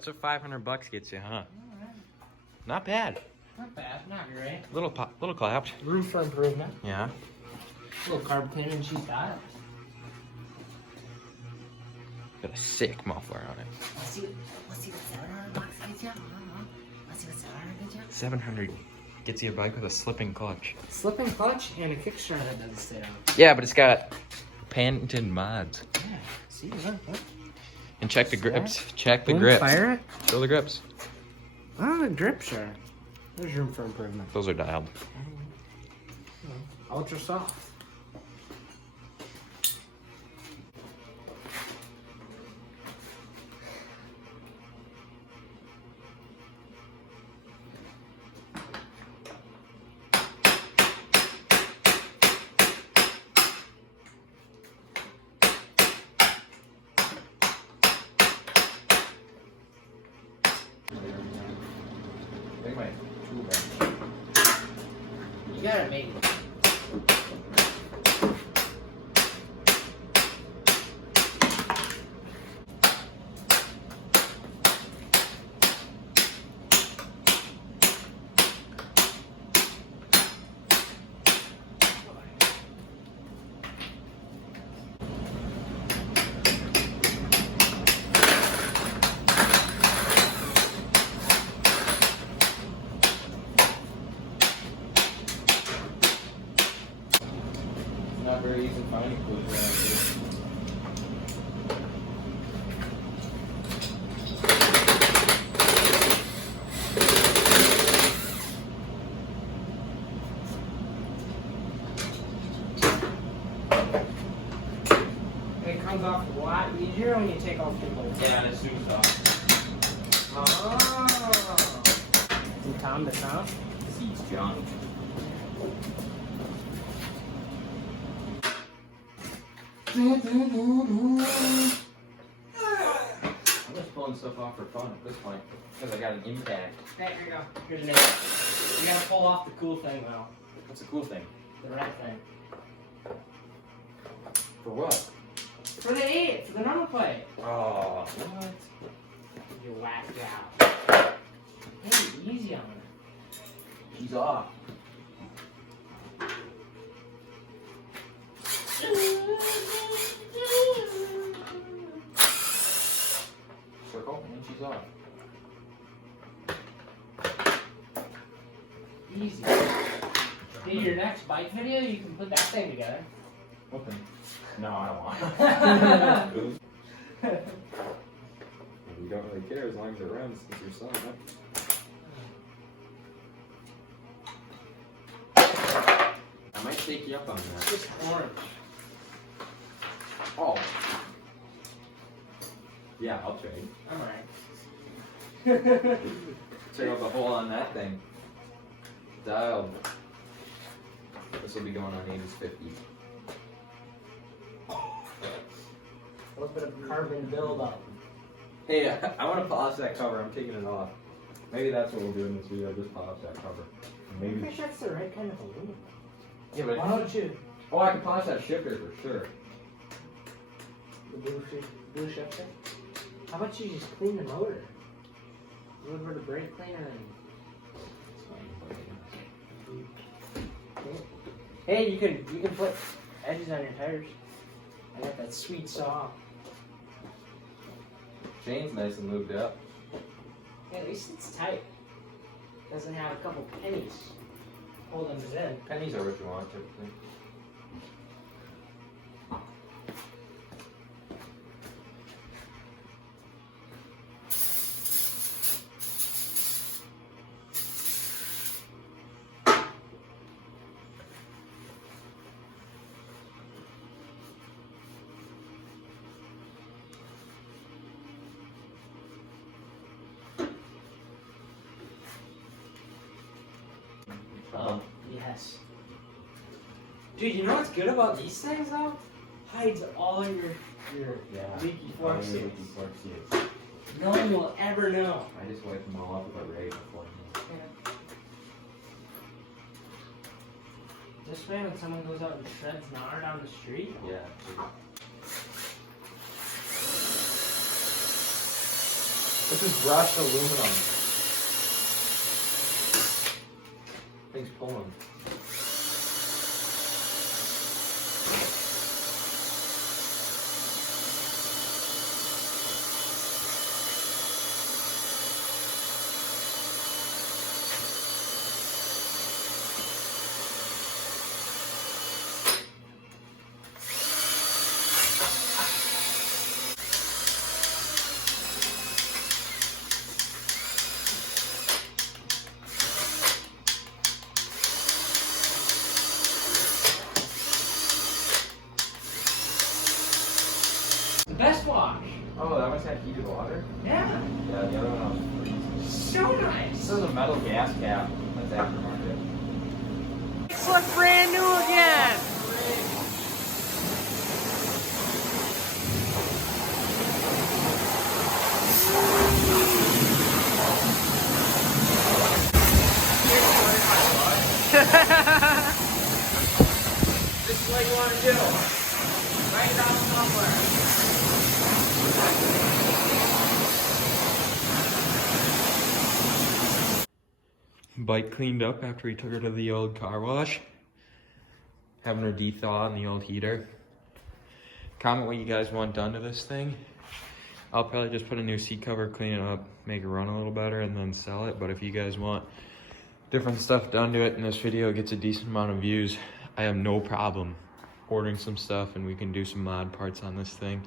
That's what 500 bucks gets you, huh? Alright. Not bad. Not bad, not great. Little clapped. Room for improvement. Yeah. A little carb cleaner and cheap diet. Got a sick muffler on it. Let's see what 700 bucks gets you. Let's see what 700 gets you. 700 gets you a bike with a slipping clutch. Slipping clutch and a kickstart that doesn't stay on. Yeah, but it's got patented mods. Yeah, see, look. And check the grips. Check the grips. Fire it. Show the grips. Oh, the grips are. There's room for improvement. Those are dialed. Ultra soft. Take my tool bag. You got it made. Not very easy finding clues around here. It comes off a lot easier when you take off the bolts. Yeah, and it zooms off. Oh. From Tom to Tom. Seats junk. I'm just pulling stuff off for fun at this point because I got an impact. Hey, here you go. Here's an eight. You gotta pull off the cool thing though. What's the cool thing? The red thing. For what? For the 8, for the number plate. Oh, what? You whacked out. Hey, easy on it. He's off. Circle, and she's off. Easy. In your next bike video, you can put that thing together. What thing? No, I don't want it. We don't really care as long as it runs since you're selling it. I might take you up on that. Just orange. Oh. Yeah, I'll trade. Alright. Check out the hole on that thing. Dialed. This will be going on 8 is 50. A little bit of carbon buildup. Hey, I want to polish that cover. I'm taking it off. Maybe that's what we'll do in this video. Just polish that cover. I'm pretty sure that's the right kind of aluminum. Yeah, but Why don't you? oh, I can polish that shifter for sure. The blue shifter? How about you just clean the motor? A little bit of brake cleaner and... Hey, you can put edges on your tires. I got that sweet saw. Chain's nice and lubed up. Yeah, at least it's tight. Doesn't have a couple pennies holding it in. Pennies are what you want, typically. Oh, yes. Dude, you know what's good about these things though? Hides all your leaky fork seals. Leaky fork seals. No one will ever know. I just wipe them all off with a rag before. Yeah. This way, when someone goes out and shreds nard on the street. Yeah. This is brushed aluminum. Thing's pulling. The best wash. Oh, that one's had heated water? Yeah. Yeah, the other one was freezing. So nice. This is a metal gas cap. That's aftermarket. It's like brand new again. This is what you want to do. Write it out somewhere. Bike cleaned up after we took her to the old car wash. Having her de-thaw in the old heater. Comment what you guys want done to this thing. I'll probably just put a new seat cover, clean it up, make it run a little better, and then sell it. But if you guys want different stuff done to it and this video gets a decent amount of views, I have no problem ordering some stuff and we can do some mod parts on this thing.